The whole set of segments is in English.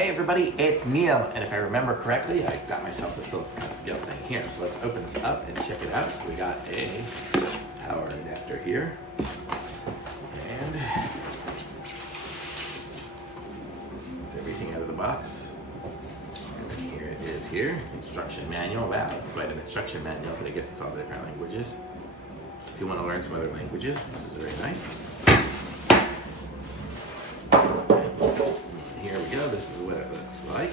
Hey everybody, it's Neil, and if I remember correctly, I got myself this little kind of scale thing here. So let's open this up and check it out. So we got a power adapter here, and it's everything out of the box. And then here it is here, instruction manual. Wow, it's quite an instruction manual, but I guess it's all different languages. If you want to learn some other languages, this is very nice. Here we go, this is what it looks like.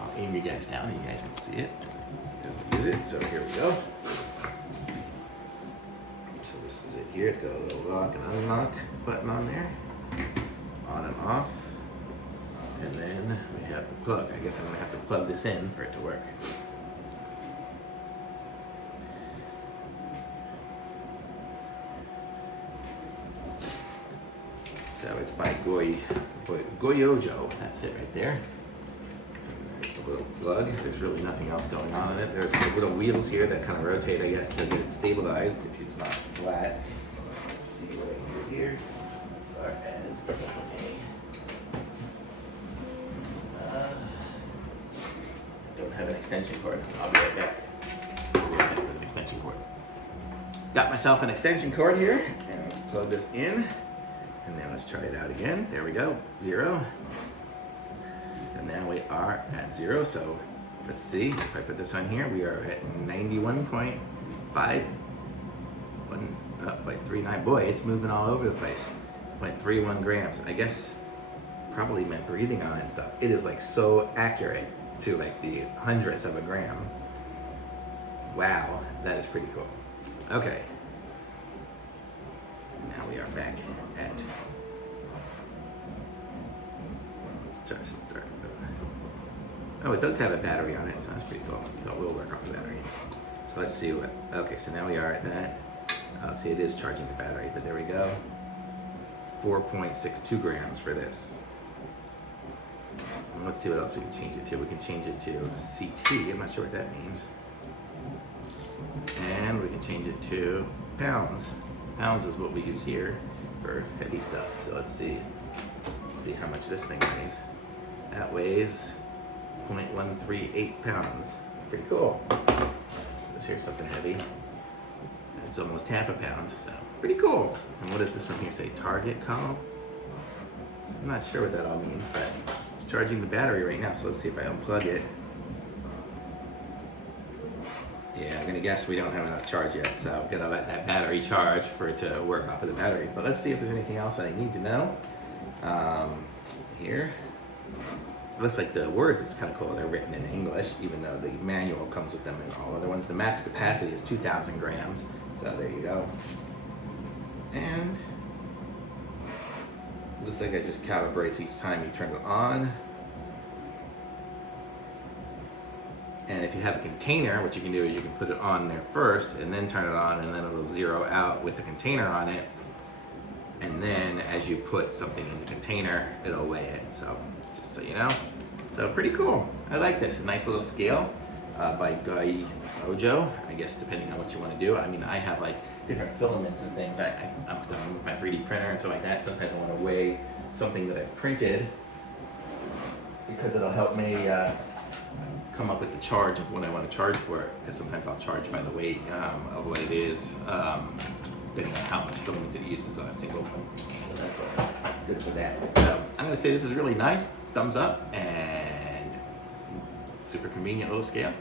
I'll aim you guys down, you guys can see it. Use it. So here we go. So this is it here, it's got a little lock and unlock button on there. On and off. And then we have the plug. I guess I'm gonna have to plug this in for it to work. So it's by GOYOJO, that's it right there. And there's the little plug. There's really nothing else going on in it. There's the little wheels here that kind of rotate, I guess, to get it stabilized if it's not flat. Let's see what I can do here. As far as I don't have an extension cord. I'll be right back. I'll be right back with an extension cord. Got myself an extension cord here, and let's plug this in. And then let's try it out again. There we go, 0. And now we are at 0. So let's see, if I put this on here, we are at 91.5, 1.39. Boy, it's moving all over the place. 0.31 grams. I guess probably meant breathing on it and stuff. It is like so accurate to like the 100th of a gram. Wow, that is pretty cool. Okay. Now we are back at, let's just start. Oh, it does have a battery on it, so that's pretty cool. So we'll work off the battery. So let's see what, okay, so now we are at that. Let's see, it is charging the battery, but there we go. It's 4.62 grams for this. And let's see what else we can change it to. We can change it to CT, I'm not sure what that means. And we can change it to pounds. Pounds is what we use here for heavy stuff. So let's see how much this thing weighs. That weighs 0.138 pounds. Pretty cool. Let's hear something heavy. It's almost half a pound, so pretty cool. And what does this one here say? Target call? I'm not sure what that all means, but it's charging the battery right now. So let's see if I unplug it. Yeah, I'm gonna guess we don't have enough charge yet, so I'm gonna let that battery charge for it to work off of the battery. But let's see if there's anything else I need to know. Here, it looks like the words, it's kind of cool, they're written in English, even though the manual comes with them in all other ones. The max capacity is 2,000 grams, so there you go. And it looks like it just calibrates each time you turn it on. And if you have a container, what you can do is you can put it on there first and then turn it on, and then it'll zero out with the container on it. And then as you put something in the container, it'll weigh it. So just so you know. So pretty cool. I like this. A nice little scale by GOYOJO. I guess depending on what you want to do. I mean, I have like different filaments and things. I'm with my 3D printer and stuff like that. Sometimes I want to weigh something that I've printed because it'll help me come up with the charge of what I want to charge for it, because sometimes I'll charge by the weight of what it is, depending on how much filament it uses on a single one. So that's what, good for that. So I'm going to say this is really nice, thumbs up, and super convenient little scale.